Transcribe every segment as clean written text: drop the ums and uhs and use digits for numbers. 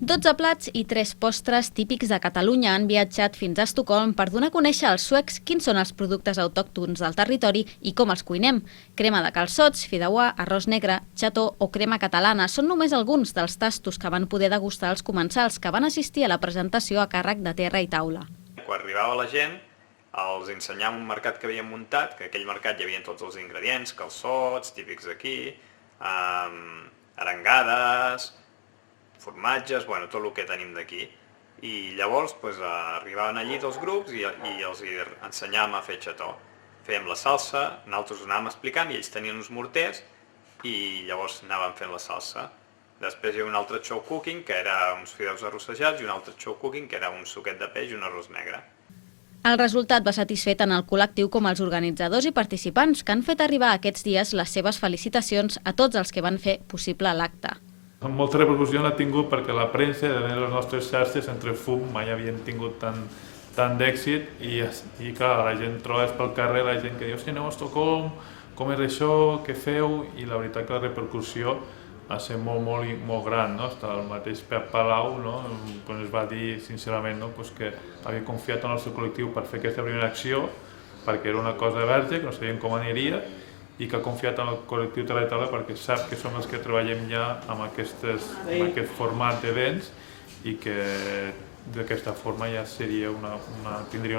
12 plats i 3 postres típics de Catalunya han viatjat fins a Estocolm per donar a conèixer als suecs quins són els productes autòctons del territori i com els cuinem. Crema de calçots, fideuà, arròs negre, xató o crema catalana són només alguns dels tastos que van poder degustar els comensals que van assistir a la presentació a càrrec de Terra i Taula. Quan arribava la gent, els ensenyàvem un mercat que havíem muntat, que aquell mercat hi havia tots els ingredients, calçots, típics d'aquí, arengades, formatges, bueno, tot el que tenim d'aquí. I llavors arribaven allí dos grups i els ensenyàvem a fer xató. Fèiem la salsa, nosaltres ho anàvem explicant i ells tenien uns morters i llavors anàvem fent la salsa. Després hi havia un altre show cooking, que era uns fideus arrossejats, i un altre show cooking, que era un suquet de peix i un arròs negre. El resultat va satisfer tant el col·lectiu com els organitzadors i participants, que han fet arribar aquests dies les seves felicitacions a tots els que van fer possible l'acte. Molta repercussió l'ha tingut perquè la premsa de les nostres xarxes entre fum mai havien tingut tant d'èxit i clar, la gent trobes pel carrer, la gent que diu, aneu a Estocolm, com és això, què feu? I la veritat que la repercussió ha estat molt gran, no? El mateix Pep Palau, no? Es va dir sincerament, no? Que havia confiat en el nostre col·lectiu per fer aquesta primera acció perquè era una cosa verge, que no sabien com aniria, i que ha confiat en el col·lectiu Terra i Taula perquè sap que som els que treballem ja amb aquest format d'events i que d'aquesta forma ja tindria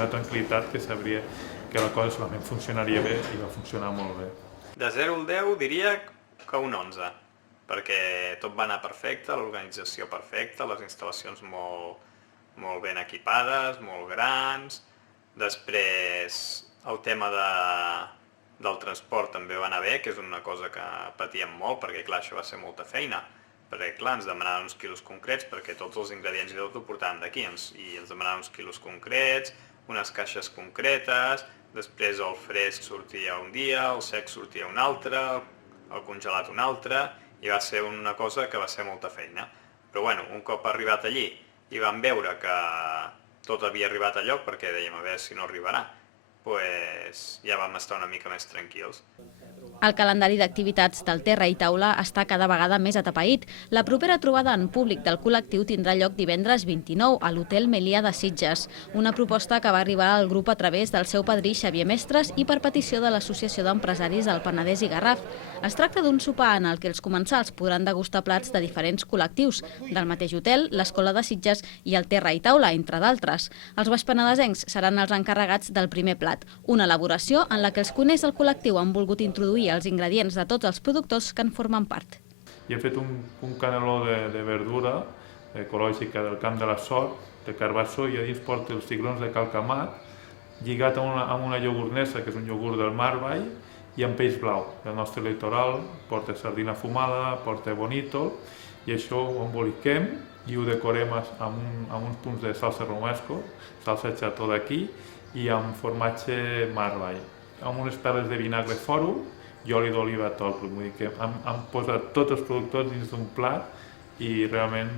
una tranquil·litat que sabria que la cosa solament funcionaria bé i va funcionar molt bé. De 0 al 10 diria que un 11, perquè tot va anar perfecte, l'organització perfecta, les instal·lacions molt ben equipades, molt grans. Després el tema del transport també va anar bé, que és una cosa que patíem molt, perquè clar, això va ser molta feina, perquè clar, ens demanaven uns quilos concrets, perquè tots els ingredients i tot ho portàvem d'aquí, i ens demanaven uns quilos concrets, unes caixes concretes, després el fresc sortia un dia, el sec sortia un altre, el congelat un altre, i va ser una cosa que va ser molta feina. Però bueno, un cop arribat allí i vam veure que tot havia arribat a lloc, perquè dèiem a veure si no arribarà, ja vam estar una mica més tranquils. El calendari d'activitats del Terra i Taula està cada vegada més atapeït. La propera trobada en públic del col·lectiu tindrà lloc divendres 29 a l'Hotel Melià de Sitges, una proposta que va arribar al grup a través del seu padrí Xavier Mestres i per petició de l'Associació d'Empresaris del Penedès i Garraf. Es tracta d'un sopar en el que els comensals podran degustar plats de diferents col·lectius, del mateix hotel, l'Escola de Sitges i el Terra i Taula, entre d'altres. Els baixpenedesencs seran els encarregats del primer plat, una elaboració en la que els cuiners del col·lectiu han volgut introduir els ingredients de tots els productors que en formen part. I he fet un caneló de verdura ecològica del Camp de la Sort, de Carbassó, i a dins porta els cigrons de calcamat, lligat amb una iogurtnesa, que és un iogurt del Marvall, i amb peix blau, del nostre litoral, porta sardina fumada, porta bonito, i això ho emboliquem i ho decorem amb uns punts de salsa romesco, salsa xató d'aquí, i amb formatge Marvall, amb unes perles de vinagre fòrum i oli d'oliva a tot. Vull dir que hem posat tots els productors dins d'un plat i realment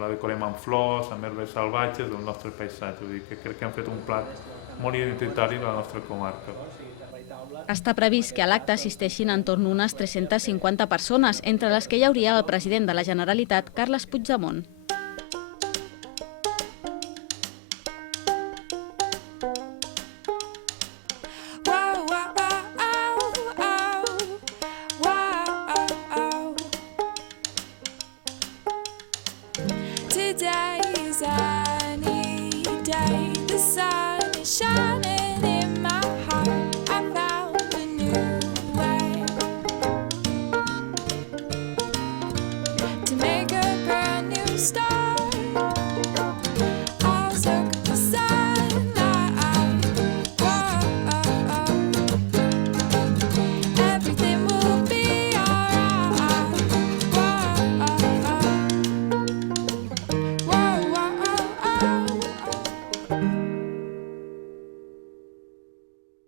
la decorem amb flors, amb herbes salvatges del nostre paisatge. Vull dir que crec que hem fet un plat molt identitari de la nostra comarca. Està previst que a l'acte assisteixin entorn unes 350 persones, entre les que hi hauria el president de la Generalitat, Carles Puigdemont. Today